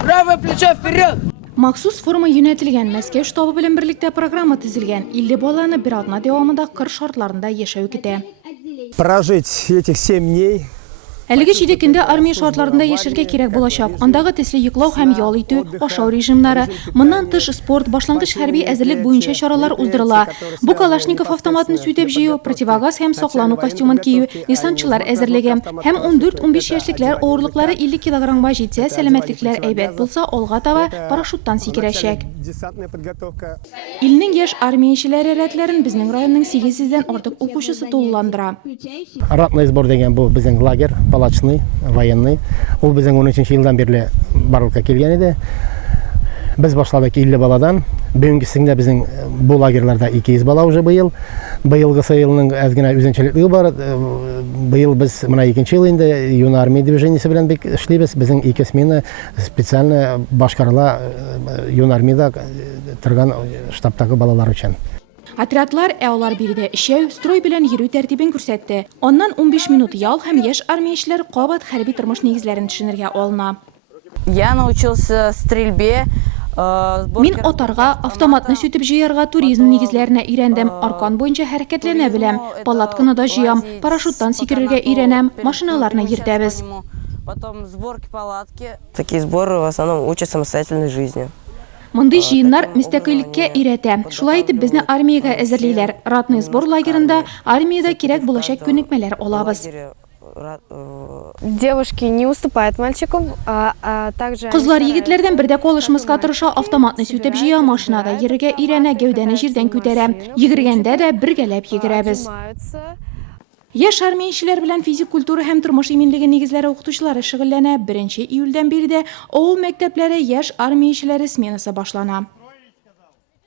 Правое плечо вперед! Махсус форма yönetilgen Мәскәү штабы белән берлектә программа төзелгән. 50 баланы bir атна дәвамында кыр шартларында яшәү көтә. Прожить этих 7 дней. Әлеге 7 көндә армия шартларында яшәргә кирәк булачак. Андагы төсле йоклау һәм ял итү, ашау режимнары, моннан тыш спорт, башлангыч хәрби әзерлек буенча чаралар уздырыла. Бу Калашников автоматын сүтеп җыю, противогаз һәм саклану костюмын кию, десантчылар әзерлеге һәм 14-15 яшьлекләр авырлыклары 50 килограммга җитсә, сәламәтлекләр әйбәт булса, алга таба парашюттан сикерәчәк. Илнең яшь армиячеләре рәтләрен безнең районның 800-дән артык укучысы тулыландыра. Ратный сбор дигән бу безнең лагерь, палачный, военный. Ул безнең 13 елдан бирле барлыкка килгән иде. Без башладык 50 баладан. Бүгенгесендә безнең бу лагерьларда 200 бала уже быел. Быелгы елның әз генә үзенчәлеклеге бар. Быел без менә 2нче ел инде юн армия движениесе белән бик эшлибез. Безнең 2 смена специально башкарыла юн армияда торган штабтагы балалар өчен. Отрядлар алар биредә эшәү, строй белән йөрү тәртибен күрсәтте. Аннан 15 минут ял һәм яшь армиячеләр кабат хәрби тормыш нигезләрен төшенергә алына. Я научился стрельбе. Мин атарга, автоматны сүтеп җыярга, туризм нигезләренә өйрәндем. Аркан буенча хәрәкәтләнә беләм. Палатканы да җыям, парашюттан сикерергә өйрәнәм, машиналарны йөртәбез. Потом сборки палатки. Такие сборы в основном учат самостоятельной жизни. Мондый җыеннар мөстәкыйльккә өйрәтә. Шулай итеп безне армиягә әзерлиләр. Ратный сбор лагерында армиядә кирәк булачак күнекмәләр алабыз. Девушки не уступают мальчикам, также... Кызлар егетләрдән бердә калышмаска тырыша, автоматны сүтеп җыя, машинада йөрергә өйрәнә, гәүдәне җирдән күтәрә. Йөгергәндә дә бергәләп йөгерәбез. Яшь армиячеләр белән физик культура һәм тормыш иминлеге нигезләре укытучылары шөгыльләнә. 1 июльдән биредә авыл мәктәпләре яшь армиячеләре сменасы башлана.